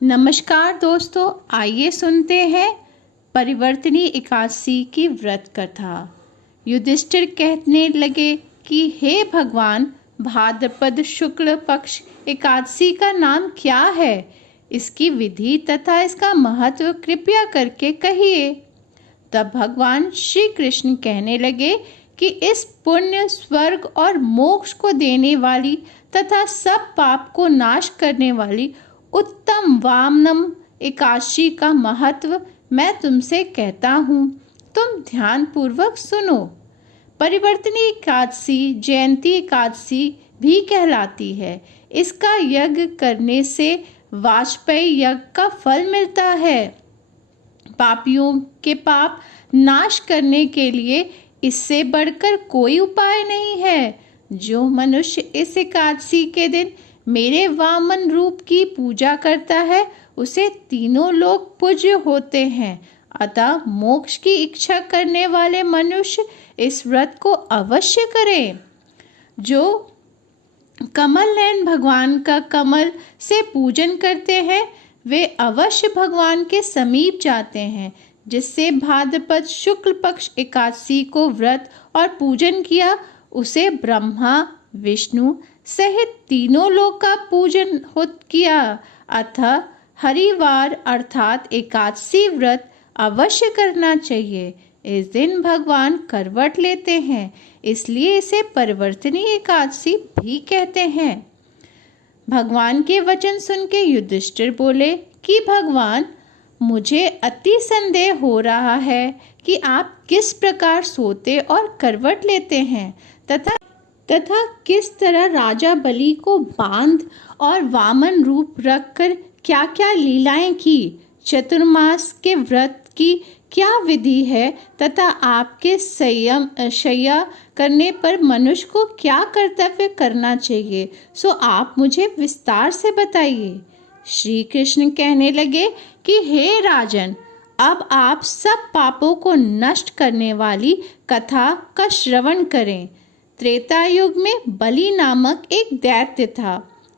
नमस्कार दोस्तों, आइए सुनते हैं परिवर्तनी एकादशी की व्रत कथा। युधिष्ठिर कहने लगे कि हे भगवान, भाद्रपद शुक्ल पक्ष एकादशी का नाम क्या है? इसकी विधि तथा इसका महत्व कृपया करके कहिए। तब भगवान श्री कृष्ण कहने लगे कि इस पुण्य, स्वर्ग और मोक्ष को देने वाली तथा सब पाप को नाश करने वाली उत्तम वामनम एकादशी का महत्व मैं तुमसे कहता हूँ। तुम ध्यान पूर्वक सुनो। परिवर्तनी एकादशी जयंती एकादशी भी कहलाती है। इसका यज्ञ करने से वाजपेयी यज्ञ का फल मिलता है। पापियों के पाप नाश करने के लिए इससे बढ़कर कोई उपाय नहीं है। जो मनुष्य इस एकादशी के दिन मेरे वामन रूप की पूजा करता है, उसे तीनों लोग पूज्य होते हैं। अतः मोक्ष की इच्छा करने वाले मनुष्य इस व्रत को अवश्य करें। जो कमल नयन भगवान का कमल से पूजन करते हैं, वे अवश्य भगवान के समीप जाते हैं। जिससे भाद्रपद शुक्ल पक्ष एकादशी को व्रत और पूजन किया, उसे ब्रह्मा विष्णु सहित तीनों लोग का पूजन किया। अतः हरिवार अर्थात एकादशी व्रत अवश्य करना चाहिए। इस दिन भगवान करवट लेते हैं, इसलिए इसे परिवर्तनी एकादशी भी कहते हैं। भगवान के वचन सुन के युधिष्ठिर बोले कि भगवान, मुझे अति संदेह हो रहा है कि आप किस प्रकार सोते और करवट लेते हैं तथा किस तरह राजा बलि को बांध और वामन रूप रखकर क्या क्या लीलाएं की। चतुर्मास के व्रत की क्या विधि है तथा आपके शय्या करने पर मनुष्य को क्या कर्तव्य करना चाहिए, सो आप मुझे विस्तार से बताइए। श्री कृष्ण कहने लगे कि हे राजन, अब आप सब पापों को नष्ट करने वाली कथा का श्रवण करें। त्रेता युग में बलि नामक एक दैत्य था।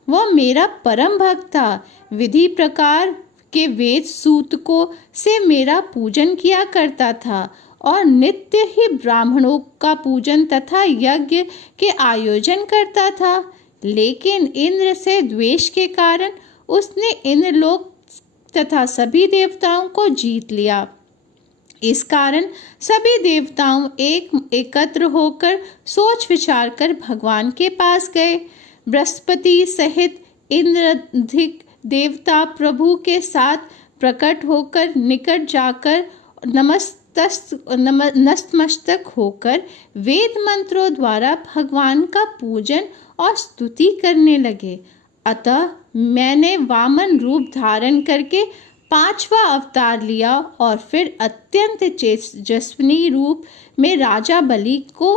वह मेरा परम भक्त था। विधि प्रकार के वेद सूतकों से मेरा पूजन किया करता था और नित्य ही ब्राह्मणों का पूजन तथा यज्ञ के आयोजन करता था। लेकिन इंद्र से द्वेष के कारण उसने इंद्रलोक तथा सभी देवताओं को जीत लिया। इस कारण सभी देवताओं एकत्र होकर सोच विचार कर भगवान के पास गए। बृहस्पति सहित इंद्राधिक देवता प्रभु के साथ प्रकट होकर निकट जाकर नतमस्तक होकर वेद मंत्रों द्वारा भगवान का पूजन और स्तुति करने लगे। अतः मैंने वामन रूप धारण करके 5वां अवतार लिया और फिर अत्यंत तेजस्वी रूप में राजा बलि को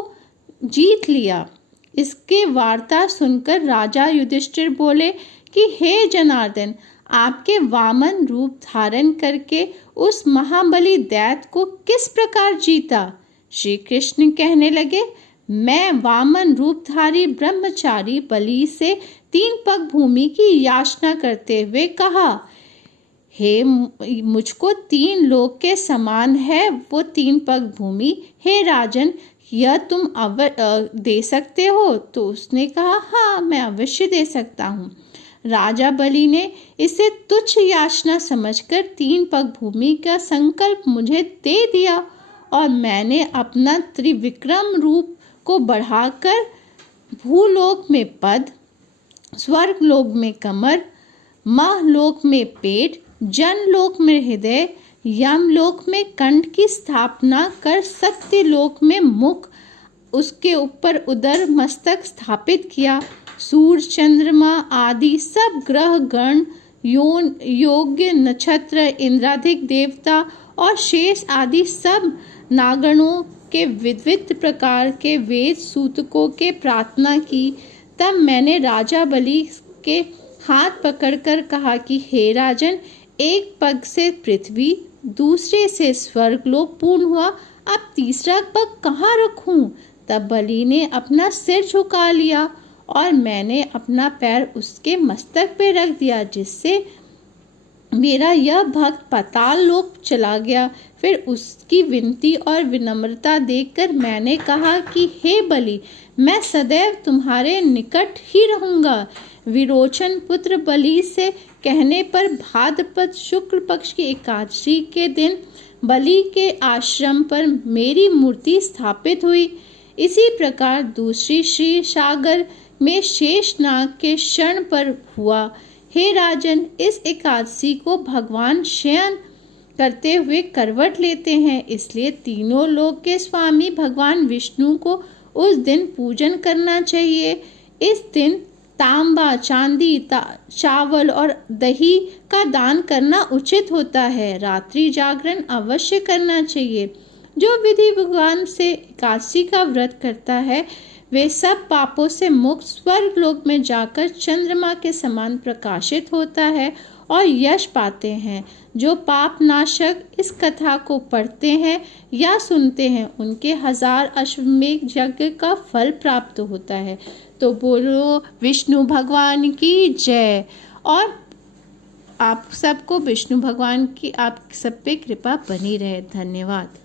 जीत लिया। इसके वार्ता सुनकर राजा युधिष्ठिर बोले कि हे जनार्दन, आपके वामन रूप धारण करके उस महाबली दैत्य को किस प्रकार जीता? श्री कृष्ण कहने लगे, मैं वामन रूपधारी ब्रह्मचारी बलि से 3 पग भूमि की याचना करते हुए कहा, हे मुझको 3 लोक के समान है वो 3 पग भूमि। हे राजन, यह तुम दे सकते हो? तो उसने कहा, हाँ, मैं अवश्य दे सकता हूँ। राजा बलि ने इसे तुच्छ याचना समझकर 3 पग भूमि का संकल्प मुझे दे दिया और मैंने अपना त्रिविक्रम रूप को बढ़ाकर भूलोक में पद, स्वर्गलोक में कमर, महलोक में पेट, जनलोक में हृदय, यमलोक में कंठ की स्थापना कर सत्यलोक में मुख, उसके ऊपर उदर मस्तक स्थापित किया। सूर्य, चंद्रमा आदि सब ग्रह गण, योग्य नक्षत्र, इंद्राधिक देवता और शेष आदि सब नागणों के विविध प्रकार के वेद सूतकों के प्रार्थना की। तब मैंने राजा बलि के हाथ पकड़कर कहा कि हे राजन, एक पग से पृथ्वी, दूसरे से स्वर्गलोक पूर्ण हुआ, अब तीसरा पग कहाँ रखूं? तब बलि ने अपना सिर झुका लिया और मैंने अपना पैर उसके मस्तक पे रख दिया, जिससे मेरा यह भक्त पाताल लोक चला गया। फिर उसकी विनती और विनम्रता देखकर मैंने कहा कि हे बलि, मैं सदैव तुम्हारे निकट ही रहूंगा। विरोचन पुत्र बलि से कहने पर भाद्रपद शुक्ल पक्ष की एकादशी के दिन बलि के आश्रम पर मेरी मूर्ति स्थापित हुई। इसी प्रकार दूसरी श्री सागर में शेषनाग के क्षण पर हुआ। हे राजन, इस एकादशी को भगवान शयन करते हुए करवट लेते हैं, इसलिए तीनों लोक के स्वामी भगवान विष्णु को उस दिन पूजन करना चाहिए। इस दिन तांबा, चांदी, चावल और दही का दान करना उचित होता है। रात्रि जागरण अवश्य करना चाहिए। जो विधि भगवान से एकादशी का व्रत करता है वे सब पापों से मुक्त स्वर्ग लोक में जाकर चंद्रमा के समान प्रकाशित होता है और यश पाते हैं। जो पाप नाशक इस कथा को पढ़ते हैं या सुनते हैं उनके 1000 अश्वमेध यज्ञ का फल प्राप्त होता है। तो बोलो विष्णु भगवान की जय। और आप सबको विष्णु भगवान की आप सब पे कृपा बनी रहे। धन्यवाद।